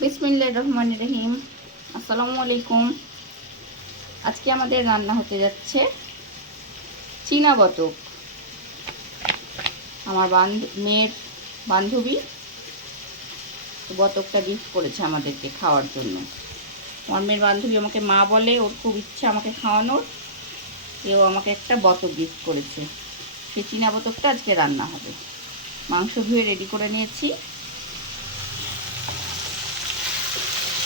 বিসমিল্লাহ রহমান রহিম। আসসালামু আলাইকুম আজকে আমাদের রান্না হতে যাচ্ছে চীনা বতক। আমার বান্ধব মেয়ের বান্ধবী বতকটা গিফট করেছে আমাদেরকে খাওয়ার জন্য। আমার মেয়ের বান্ধবী আমাকে মা বলে, ওর খুব ইচ্ছা আমাকে খাওয়ানোর। এও আমাকে একটা বতক গিফট করেছে। সেই চীনা বতকটা আজকে রান্না হবে। মাংস ধুয়ে রেডি করে নিয়েছি।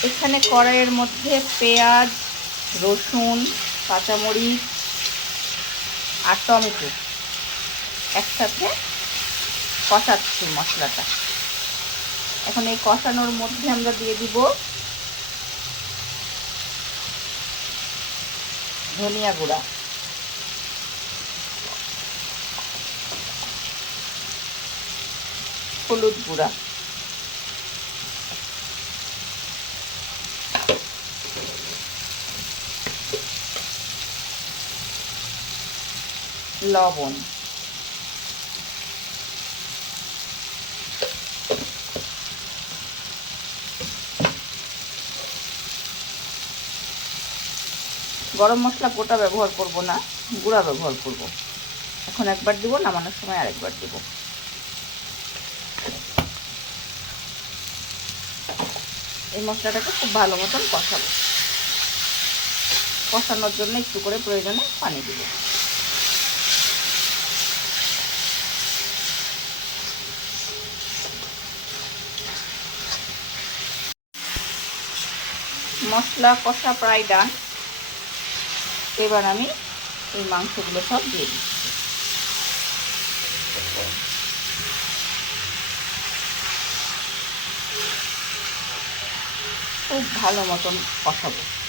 এখানে কড়াইয়ের মধ্যে পেঁয়াজ, রসুন, কাঁচামরিচ আর টমেটো একসাথে কষাচ্ছি মশলাটা। এখন এই কষানোর মধ্যে আমরা দিয়ে দিব ধনিয়া গুঁড়া। হলুদ গুঁড়া। লবণ। গরম মশলা গোটা ব্যবহার করব না, গুঁড়া ব্যবহার করব। এখন একবার দিব, নামানোর সময় আরেকবার দিব। এই মশলাটাকে খুব ভালো মতন কষাবো। কষানোর জন্য একটু করে প্রয়োজনে পানি দিব। মশলা, কষা প্রায় ডান। এবার আমি এই মাংসগুলো সব দিয়ে দিচ্ছি। খুব ভালো মতন কষাবো।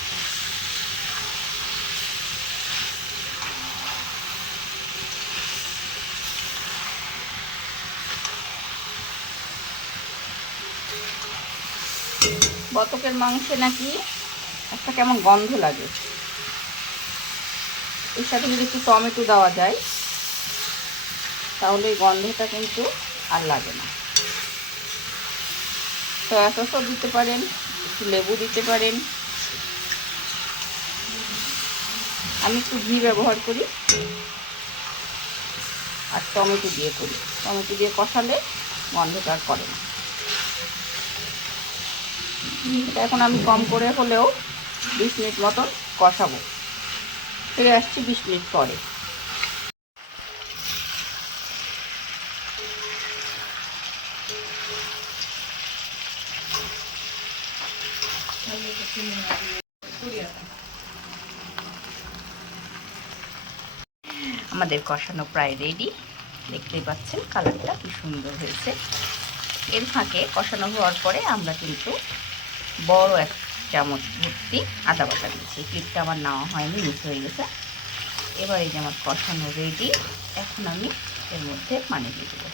বতকের মাংসে নাকি একটা কেমন গন্ধ লাগে। এর সাথে যদি একটু টমেটো দেওয়া যায়, তাহলে এই গন্ধটা কিন্তু আর লাগে না। সয়া সসও দিতে পারেন, একটু লেবু দিতে পারেন। আমি একটু ঘি ব্যবহার করি আর টমেটো দিয়ে করি। টমেটো দিয়ে কষালে গন্ধটা আর করে না। এটা এখন আমি কম করে হলেও বিশ মিনিট মতন কষাবো। ফিরে আসছি বিশ মিনিট পরে। আমাদের কষানো প্রায় রেডি দেখতেই পাচ্ছেন কালারটা কি সুন্দর হয়েছে। এর ফাঁকে কষানো হওয়ার পরে আমরা কিন্তু বড় এক চামচ ভর্তি আদা বাটা দিয়েছি। ক্লিপটা আমার নেওয়া হয়নি, মিস হয়ে গেছে। এবার এই যে আমার কষানো রেডি এখন আমি এর মধ্যে পানি দিয়ে দেবো।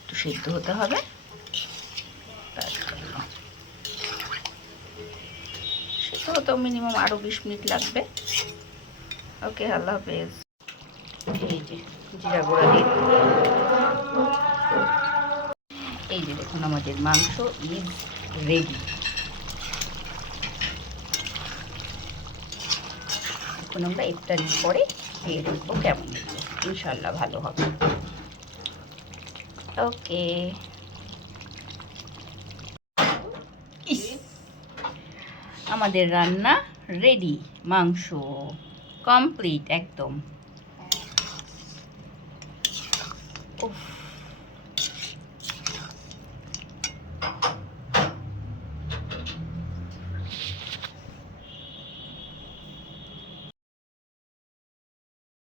একটু সিদ্ধ হতে হবে। সিদ্ধ হতেও মিনিমাম আরও বিশ মিনিট লাগবে। ওকে আল্লাহ হাফেজ। এই যে জিরা গুঁড়া দিয়ে দেখুন আমাদের মাংস ইজ রেডি এখন আমরা ইফতারির পরে খেয়ে দেখব কেমন ইনশাল্লাহ ভালো হবে। ওকে। আমাদের রান্না রেডি মাংস কমপ্লিট একদম। উফ।